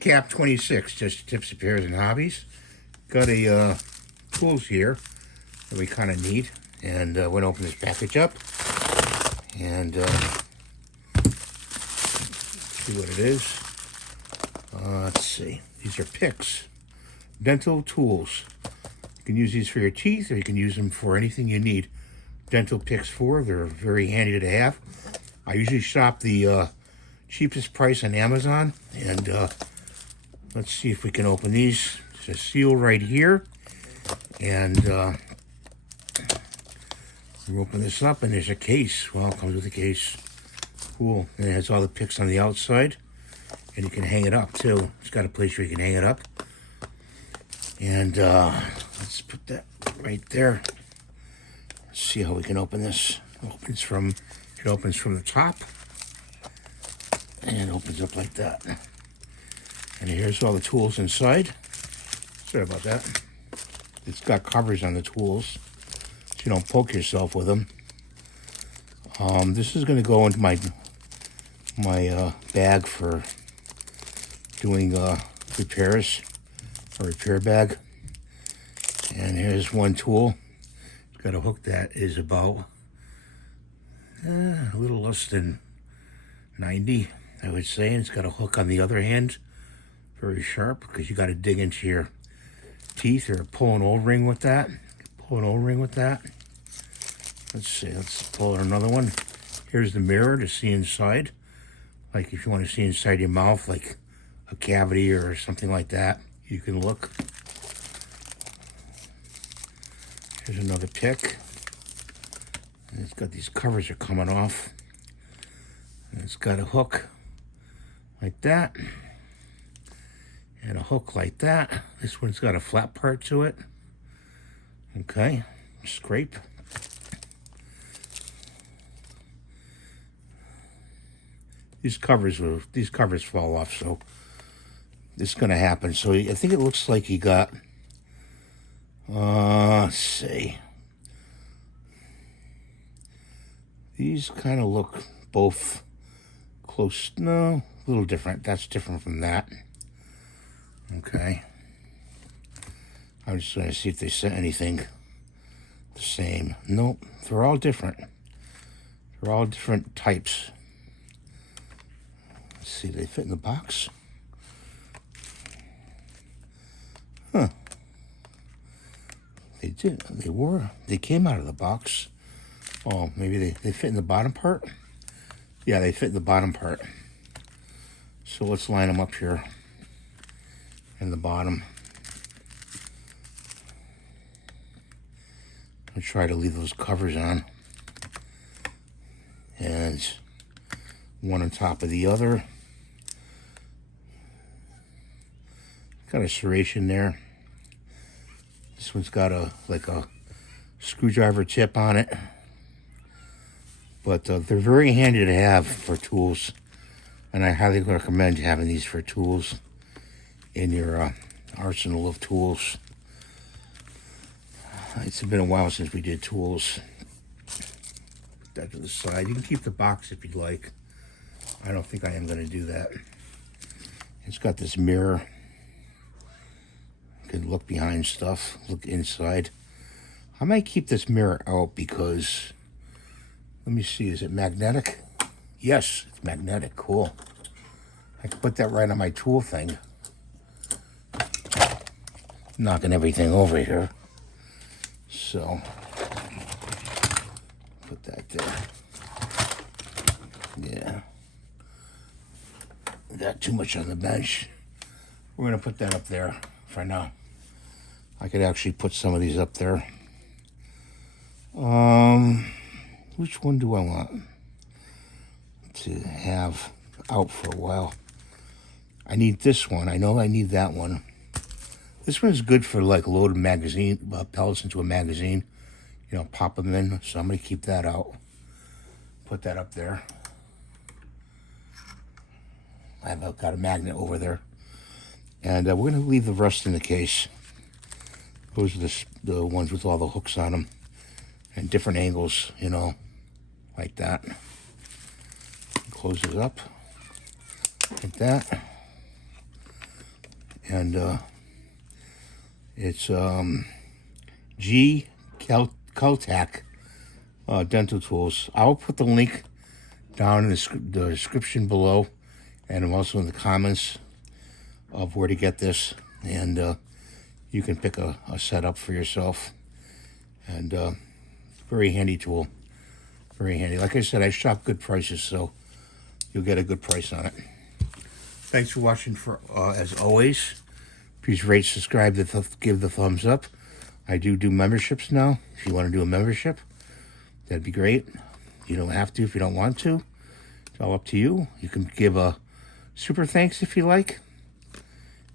Cap 26, just tips, repairs, and hobbies. Got a tools here that we kind of need, and we're gonna open this package up and see what it is. Let's see. These are picks, dental tools. You can use these for your teeth, or you can use them for anything you need dental picks for. They're very handy to have. I usually shop the cheapest price on Amazon, and let's see if we can open these. There's a seal right here, and we open this up, and there's a case. Well, it comes with a case. Cool. And it has all the picks on the outside, and you can hang it up too. It's got a place where you can hang it up. And let's put that right there. Let's see how we can open this. It opens from the top, and it opens up like that. And here's all the tools inside. Sorry about that. It's got covers on the tools, so you don't poke yourself with them. This is going to go into my bag for doing repairs, a repair bag. And here's one tool. It's got a hook that is about a little less than 90, I would say. And it's got a hook on the other hand, very sharp, because you got to dig into your teeth or pull an O-ring with that. Let's see, let's pull out another one. Here's the mirror to see inside. Like if you want to see inside your mouth, like a cavity or something like that, you can look. Here's another pick. And it's got these covers are coming off. And it's got a hook like that. And a hook like that. This one's got a flat part to it. Okay, scrape. These covers fall off, so this is gonna happen. So I think it looks like he got, let's see. These kind of look both close, no, a little different. That's different from that. Okay. I'm just gonna see if they sent anything the same. Nope, they're all different. They're all different types. Let's see, they fit in the box? Huh. They did. They came out of the box. Oh, maybe they fit in the bottom part? Yeah, they fit in the bottom part. So let's line them up here in the bottom. I'll try to leave those covers on. And one on top of the other. Got a serration there. This one's got like a screwdriver tip on it. But they're very handy to have for tools, and I highly recommend having these for tools in your arsenal of tools. It's been a while since we did tools. Put that to the side. You can keep the box if you'd like. I don't think I am going to do that. It's got this mirror. You can look behind stuff, look inside. I might keep this mirror out because, let me see, is it magnetic? Yes, it's magnetic. Cool. I can put that right on my tool thing. Knocking everything over here. So, put that there. Yeah. Got too much on the bench. We're going to put that up there for now. I could actually put some of these up there. Which one do I want to have out for a while? I need this one. I know I need that one. This one is good for like loading magazine pellets into a magazine. You know, pop them in. So I'm going to keep that out. Put that up there. I've got a magnet over there. And we're going to leave the rest in the case. Those are the ones with all the hooks on them. And different angles, you know, like that. Close it up. Like that. And it's G Caltac dental tools. I'll put the link down in the description below, and I'm also in the comments of where to get this, and you can pick a setup for yourself. And very handy tool, very handy. Like I said, I shop good prices, so you'll get a good price on it. Thanks for watching. As always, please rate, subscribe, give the thumbs up. I do memberships now. If you want to do a membership, that'd be great. You don't have to if you don't want to. It's all up to you. You can give a super thanks if you like.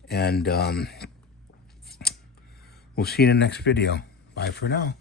And we'll see you in the next video. Bye for now.